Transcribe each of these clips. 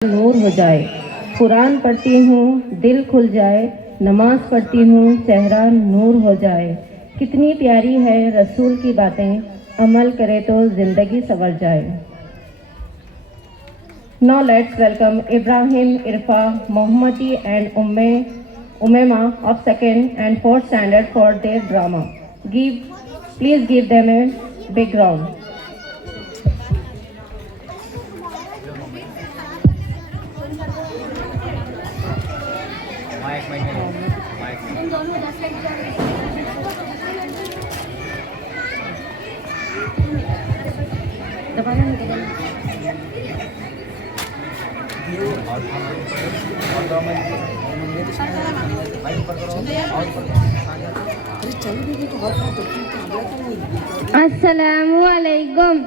नूर हो जाए। कुरान पढ़ती हूँ दिल खुल जाए, नमाज पढ़ती हूँ चेहरा नूर हो जाए। कितनी प्यारी है रसूल की बातें, अमल करे तो जिंदगी संवर जाए। Now let's welcome Ibrahim, Irfa, Mohammadi and Umema of 2nd and 4th standard for their drama. Please give them a big round. अस्सलामुअलैकुम।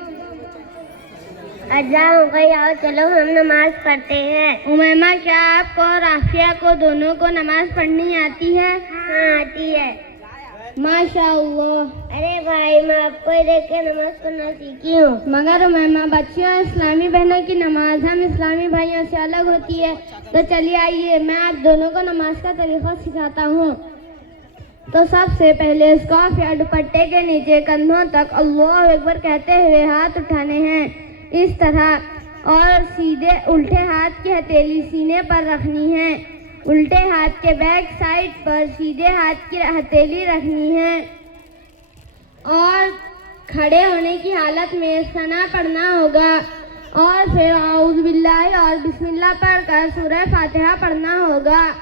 अज़ान हो गई, आओ चलो हम नमाज पढ़ते हैं। उमैमा, क्या आपको और आफिया को दोनों को नमाज पढ़नी आती है? हाँ आती है। माशाअल्लाह। अरे भाई, मैं आपको ही देख के नमाज पढ़ना सीखी हूँ। मगर उमैमा, बच्चियों इस्लामी बहनों की नमाज हम इस्लामी भाइयों से अलग होती है। तो चलिए आइए मैं आप दोनों को नमाज का तरीका सिखाता हूँ। तो सबसे पहले स्कार्फ या दुपट्टे के नीचे कंधों तक अल्लाह अकबर कहते हुए हाथ उठाने हैं, इस तरह, और सीधे उल्टे हाथ की हथेली सीने पर रखनी है। उल्टे हाथ के बैक साइड पर सीधे हाथ की हथेली रखनी है और खड़े होने की हालत में सना पढ़ना होगा और फिर औज़ु बिल्लाहि और बिस्मिल्लाह पढ़कर सूरह फातिहा पढ़ना होगा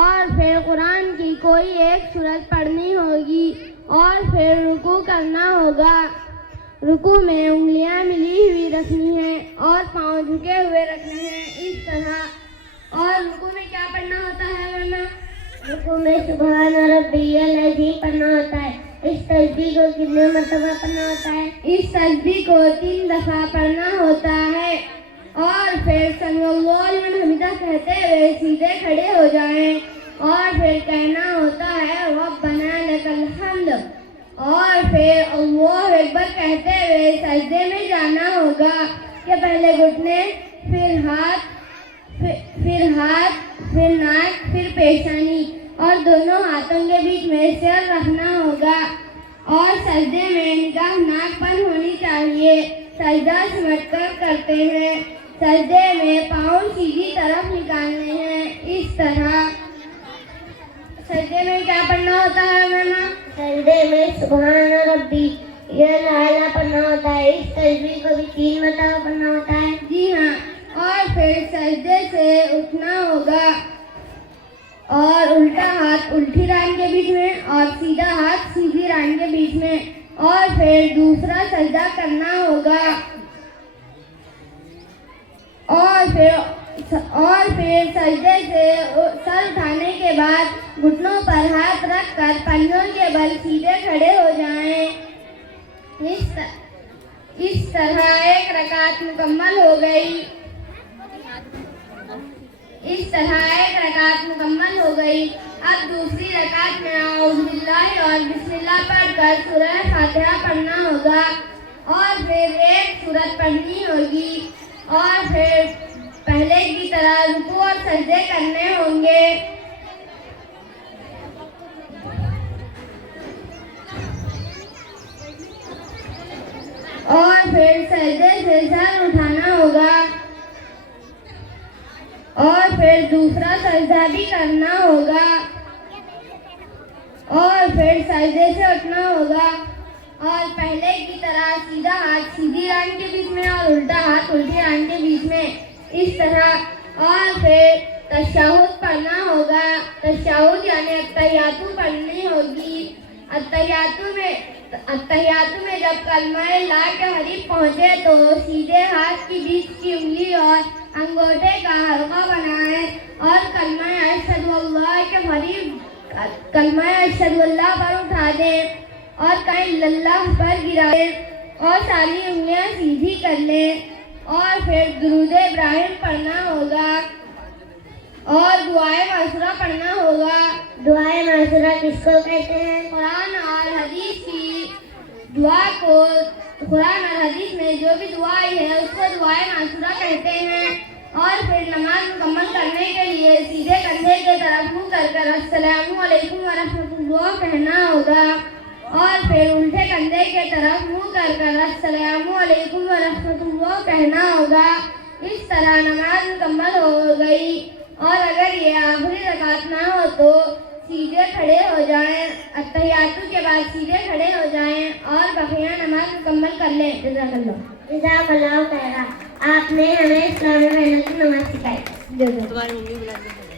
और फिर कुरान की कोई एक सूरत पढ़नी होगी और फिर रुकू करना होगा। रुकू में उंगलियां मिली हुई रखनी है और पांव झुके हुए रखने हैं, इस तरह। और रुकू में क्या पढ़ना होता है वरना? रुकू में सुभान रब्बियल अज़ीम पढ़ना होता है। इस तस्बीह को कितने मरतबा पढ़ना होता है? इस तस्बीह को 3 दफा पढ़ना होता है और फिर सल्लल्लाहु अलैहि हमीदा कहते हुए सीधे खड़े हो जाएं और फिर कहना होता है रब्बना लकल हम्द और फिर अल्लाहु अकबर कहते हुए सजदे में जाना होगा कि पहले घुटने, फिर हाथ, फिर नाक, फिर पेशानी और दोनों हाथों के बीच में सिर रखना होगा और सजदे में निगाह नाक पर होनी चाहिए। सजदा सिमट कर करते हैं। सजदे में पाँव सीधी तरफ निकालने हैं, इस तरह। सजदे में क्या पढ़ना होता है मैमा? सजदे में सुभान रब्बियल आला पढ़ना होता है। इस तस्बीह को भी 3 मरतबा पढ़ना होता है। जी हाँ। और फिर सजदे से उठना होगा और उल्टा हाथ उल्टी रान के बीच में और सीधा हाथ सीधी रान के बीच में और फिर दूसरा सजदा करना होगा और फिर सजदे से सर उठाने के बाद घुटनों पर हाथ रखकर पंजों के बल सीधे खड़े हो जाएं। इस तरह एक रकात मुकम्मल हो गई। अब दूसरी रकात में औज़ु बिल्लाहि और बिस्मिल्लाह पढ़कर सूरह फातिहा पढ़ना होगा और फिर एक सूरत पढ़नी होगी और फिर पहले की तरह रुकू और सजदे करने होंगे। और फिर सजदे से सर उठाना होगा और फिर दूसरा सजदा भी करना होगा और फिर सजदे से उठना होगा और पहले की तरह सीधा हाथ सीधी रान के बीच में और उल्टा हाथ उल्टी रान के बीच में, इस तरह। और फिर तशहुद पढ़ना होगा। तशहुद यानी अत्तहियातु पढ़नी होगी। अत्तहियातु में जब कलमा ला के हरीफ पहुँचे तो सीधे हाथ की बीच की उंगली और अंगूठे का हल्का बनाएं और कलमा अशहदु अल्लाह पर उठा दें और कहीं लल्लाह पर गिराएं और सारी उंगलियां सीधी कर लें और फिर दुरूद इब्राहिम पढ़ना होगा और दुआए मासूरा पढ़ना होगा। दुआए मासूरा किसको कहते हैं? कुरान और हदीस की दुआ को, कुरान और हदीस में जो भी दुआ आई है उसको दुआए मासूरा कहते हैं। और फिर तरफ मुंह कर अस्सलामु अलैकुम व रहमतुल्लाह कहना होगा और फिर उल्टे कंधे के तरफ मुंह कर अस्सलामु अलैकुम व रहमतुल्लाह कहना होगा। इस तरह नमाज मुकम्मल हो गई। और अगर ये आखिरी रकात ना हो तो सीधे खड़े हो जाएं, अत्तहियातु के बाद सीधे खड़े हो जाएं और बकिया नमाज मुकम्मल कर लें। जज़ाकल्लाह खैरा। आपने हमें इस्लामी बहनों की नमाज सिखाई। जज़ाकल्लाह।